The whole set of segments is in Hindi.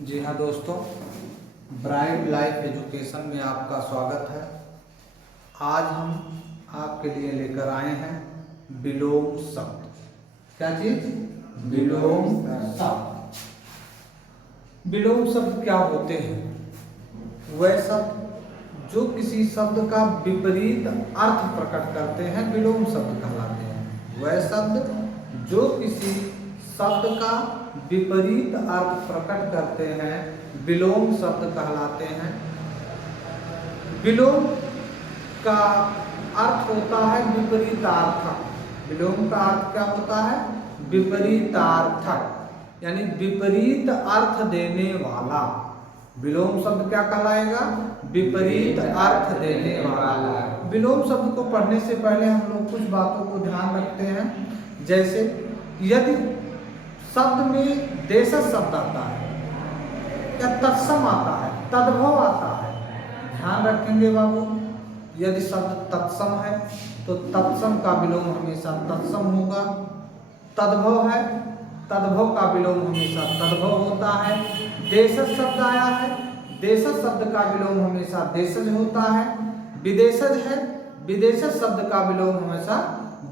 जी हाँ दोस्तों, ब्राइट लाइफ एजुकेशन में आपका स्वागत है। आज हम आपके लिए लेकर आए हैं विलोम शब्द। क्या चीज? विलोम शब्द। विलोम शब्द क्या होते हैं? वह शब्द जो किसी शब्द का विपरीत अर्थ प्रकट करते हैं विलोम शब्द कहलाते हैं। वह शब्द जो किसी शब्द का विपरीत अर्थ प्रकट करते हैं विलोम शब्द कहलाते हैं। विलोम का अर्थ होता है विपरीतार्थक। विलोम का अर्थ क्या होता है? विपरीतार्थक, यानी विपरीत अर्थ देने वाला। विलोम शब्द क्या कहलाएगा? विपरीत अर्थ देने वाला। विलोम शब्द को पढ़ने से पहले हम लोग कुछ बातों को ध्यान रखते हैं। जैसे यदि शब्द में देशज शब्द आता है या तत्सम आता है, तद्भव आता है, ध्यान रखेंगे बाबू। यदि शब्द तत्सम है तो तत्सम का विलोम हमेशा तत्सम होगा। तद्भव है, तद्भव का विलोम हमेशा तद्भव होता है। देशज शब्द आया है, देशज शब्द का विलोम हमेशा देशज होता है। विदेशज है, विदेशज शब्द का विलोम हमेशा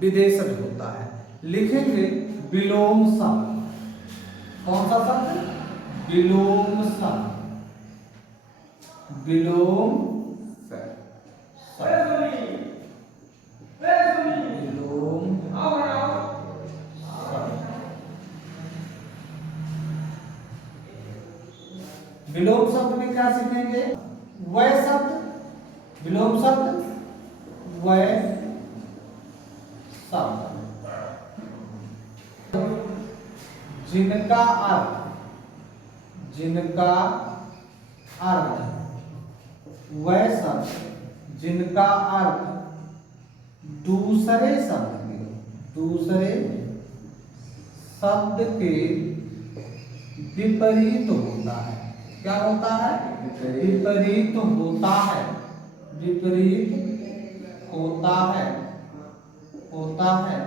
विदेशज होता है। लिखेंगे विलोम शब्द। कौन सा शब्द? विलोम शब्द। विलोम विलोम शब्द में क्या सीखेंगे? वह शब्द, विलोम शब्द, वह शब्द जिनका अर्थ, जिनका अर्थ, वह शब्द जिनका अर्थ दूसरे शब्द के, दूसरे शब्द के विपरीत होता है। क्या होता है? विपरीत होता है। विपरीत होता है, होता है।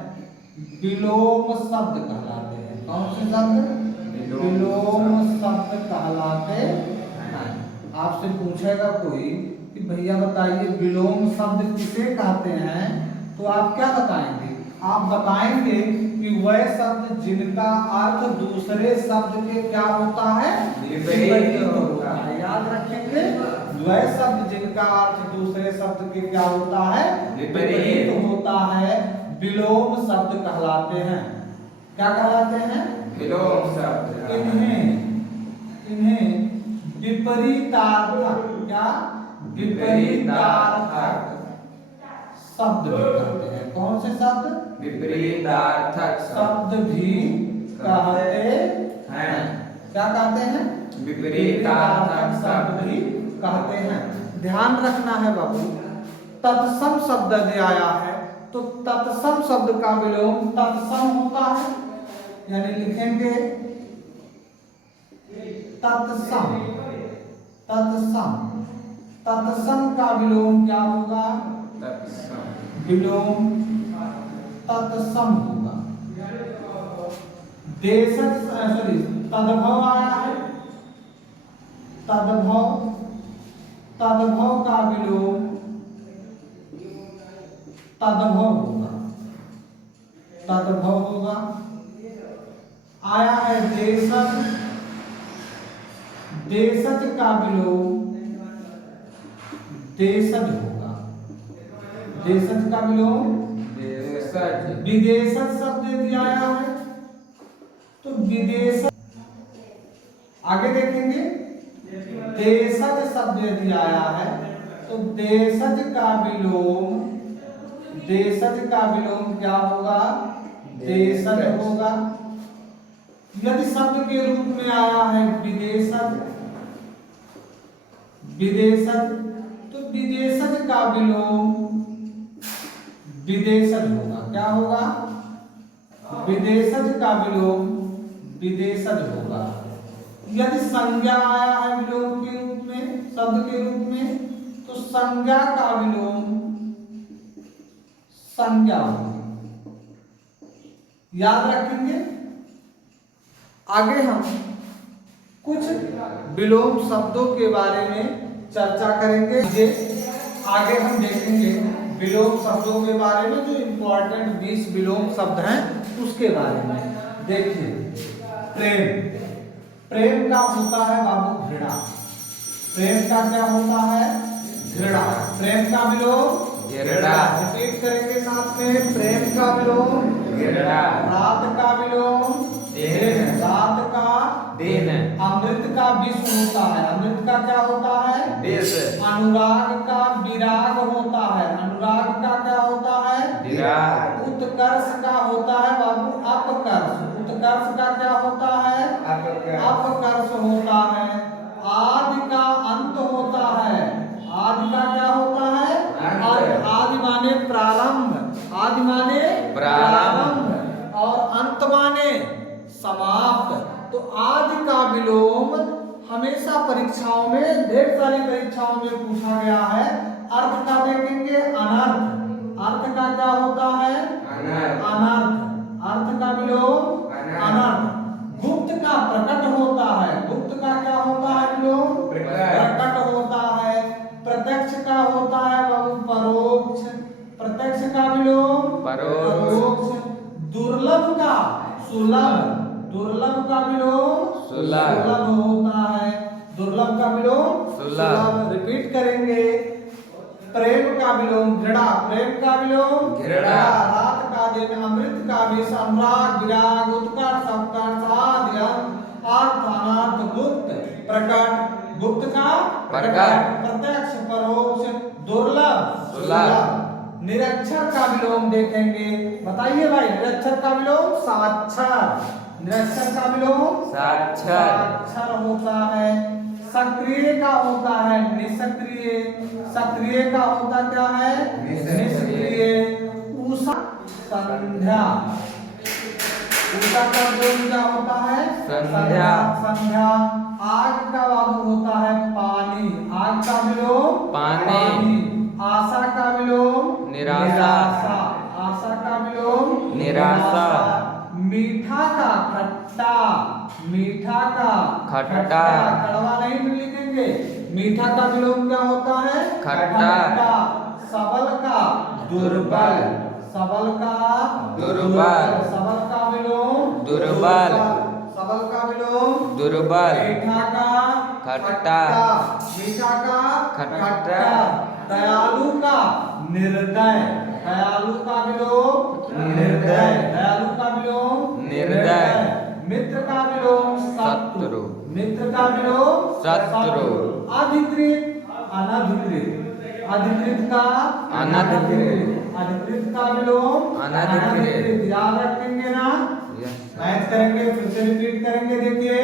विलोम शब्द कहलाते हैं। कौन से शब्द? विलोम शब्द कहलाते हैं। आपसे पूछेगा कोई कि भैया बताइए विलोम शब्द किसे कहते हैं, तो आप क्या बताएंगे? आप बताएंगे कि वह शब्द जिनका अर्थ दूसरे शब्द के क्या होता है? विपरीत होता है। याद रखेंगे, वह शब्द जिनका अर्थ दूसरे शब्द के क्या होता है? विपरीत होता है, विलोम शब्द कहलाते हैं। क्या कहलाते हैं? विलोम शब्द। इन्हें विपरीतार्थक, क्या? विपरीतार्थक शब्द भी कहते हैं। कौन से शब्द? विपरीतार्थक शब्द भी कहते हैं। क्या कहते हैं? विपरीतार्थक शब्द भी कहते हैं। ध्यान रखना है बाबू, तत्सम शब्द यदि आया है तो तत्सम शब्द का विलोम तत्सम होता है। यानी लिखेंगे तत्सम। तत्सम, तत्सम का विलोम क्या होगा? विलोम तत्सम होगा। देशज, सॉरी, तद्भव आया है, तद्भव, तद्भव का विलोम तद्भव होगा। तद्भव होगा। आया है देशज, देशज का विलोम देशज होगा। देशज का विलोम देशज। विदेशज शब्द यदि आया है तो विदेशज, आगे देखेंगे, देशज शब्द यदि आया है तो देशज का विलोम, देशज का विलोम क्या होगा? देशज होगा। यदि शब्द के रूप में आया है विदेशज, विदेशज, तो विदेशज का विलोम विदेशज होगा। क्या होगा? विदेशज का विलोम विदेशज होगा। यदि संज्ञा आया है विलोम के रूप में, शब्द के रूप में, तो संज्ञा का विलोम संज्ञा होगी। याद रखेंगे। आगे हम कुछ विलोम शब्दों के बारे में चर्चा करेंगे। आगे हम देखेंगे विलोम शब्दों के बारे में, जो इम्पोर्टेंट 20 विलोम शब्द हैं उसके बारे में। देखिए, प्रेम, प्रेम का होता है बाबू घृणा। प्रेम का क्या होता है? घृणा। प्रेम का विलोम घृणा। रिपीट करेंगे साथ में, प्रेम का विलोम घृणा। रात का विलोम दिन। रात का दिन। अमृत का विष होता है। अमृत का क्या होता है? विष। अनुराग का विराग होता है। अनुराग का क्या होता है? विराग। उत्कर्ष का होता है बाबू अपकर्ष। उत्कर्ष का क्या होता है? अपकर्ष होता है। आदि का अंत होता है। आदि का क्या होता है? आदि माने प्रारंभ। आदि माने प्रारंभ और अंत माने समाप्त। तो आदि का विलोम हमेशा परीक्षाओं में, ढेर सारी परीक्षाओं में पूछा गया है। अर्थ का देखेंगे अनर्थ। अर्थ का क्या होता है? अनर्थ। अर्थ का विलोम अनर्थ। गुप्त का प्रकट होता है। गुप्त का क्या होता है विलोम? प्रकट होता है। प्रत्यक्ष का होता है बाबू परोक्ष। प्रत्यक्ष का विलोम परोक्ष। दुर्लभ का सुलभ। दुर्लभ का विलोम सुलभ होता है। दुर्लभ का विलोम सुलभ। रिपीट करेंगे, प्रेम का विलोम घृणा। प्रेम का विलोम घृणा। रात का दिन। अमृत का विष। अनुराग विराग उत्कर्ष अपकर्ष आदि अर्थ अनर्थ। गुप्त प्रकट। गुप्त का प्रकट। प्रत्यक्ष परोक्ष। दुर्लभ सुलभ। निरक्षर का विलोम देखेंगे। बताइए भाई, निरक्षर का विलोम साक्षर। निरक्षर का विलोम साक्षर होता है। सक्रिय का होता है निष्क्रिय। सक्रिय का होता क्या है? निष्क्रिय। उषा संध्या। उषा का विलोम क्या होता है? संध्या। संध्या। आग का बाबू होता है पानी। आग का विलोम पानी। आशा का विलोम निराशा। आशा का विलोम निराशा। मीठा का खट्टा। मीठा का खट्टा। कड़वा नहीं लिखेंगे। मीठा का विलोम क्या होता है? खट्टा। सबल का दुर्बल। सबल का दुर्बल। सबल का विलोम दुर्बल। सबल का विलोम दुर्बल। मीठा का खट्टा। मीठा का खट्टा। दयालु का निर्दय। दयालु का विलोम निर्दय। दयालु का विलोम निर्दय। मित्र का विलोम शत्रु। मित्र का विलोम शत्रु। अधिकृत अनधिकृत। अधिकृत का अनधिकृत। अधिकृत का विलोम अनधिकृत। याद रखेंगे ना? मैच करेंगे, फिर से रिपीट करेंगे। देखिए,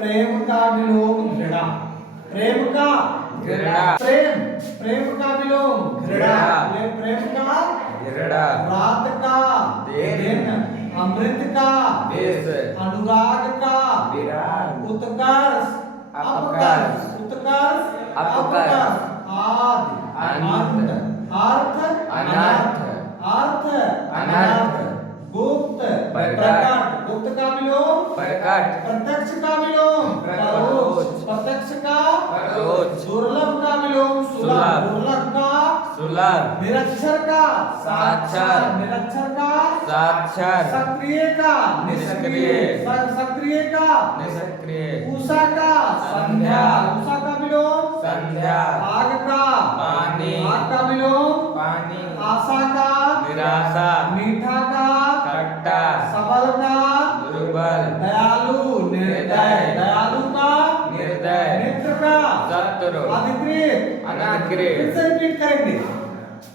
प्रेम का विलोम घृणा। प्रेम का घृणा। प्रेम। प्रेम का विलोम घृणा। प्रेम का घृणा। रात का दिन। अमृत का विष। अनुराग का विराग। उत्कर्ष अपकर्ष। उत्कर्ष अपकर्ष। आदि अंत। अर्थ अनर्थ। अर्थ अनर्थ। गुप्त प्रकट। गुप्त का विलोम प्रकट। प्रत्यक्ष का विलोम परोक्ष। प्रत्यक्ष का परोक्ष। दुर्लभ का विलोम सुलभ। दुर्लभ का सुलभ। निरक्षर का साक्षर। निरक्षर का साक्षर। सक्रिय का निष्क्रिय। सक्रिय का निष्क्रिय। उषा का संध्या। उषा का विलोम संध्या। आग का पानी। आग का विलोम पानी। आशा का निराशा। मीठा का खट्टा। सबल का दुर्बल। दयालु निर्दय। दयालु का निर्दय। मित्र का शत्रु। अधिकृत अनधिकृत। फिर से रिपीट करेंगे।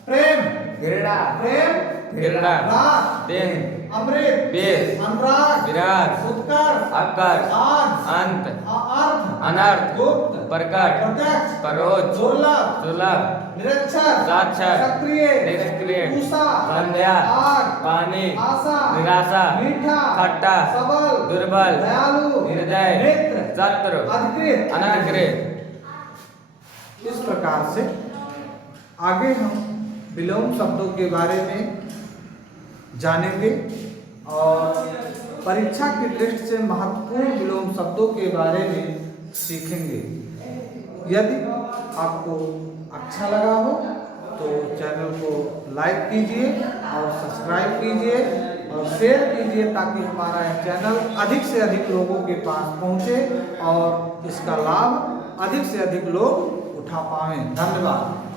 प्रेम घृणा। प्रेम घृणा। रात दिन। अमृत विष। अनुराग विराग। उत्कर्ष अपकर्ष। आदि अंत। अर्थ अनर्थ। गुप्त प्रकट। प्रत्यक्ष परोक्ष। दुर्लभ सुलभ। निरक्षर साक्षर। सक्रिय निष्क्रिय। उषा संध्या। आग पानी। आशा निराशा। मीठा खट्टा। सबल दुर्बल। दयालु निर्दय। मित्र शत्रु। अधिकृत अनधिकृत। इस प्रकार से आगे हम विलोम शब्दों के बारे में जानेंगे और परीक्षा की दृष्टि से महत्वपूर्ण विलोम शब्दों के बारे में सीखेंगे। यदि आपको अच्छा लगा हो तो चैनल को लाइक कीजिए और सब्सक्राइब कीजिए और शेयर कीजिए ताकि हमारा यह चैनल अधिक से अधिक लोगों के पास पहुंचे और इसका लाभ अधिक से अधिक लोग उठा पाएं। धन्यवाद।